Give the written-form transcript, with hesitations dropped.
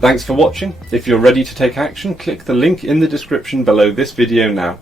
Thanks for watching. If you're ready to take action, click the link in the description below this video now.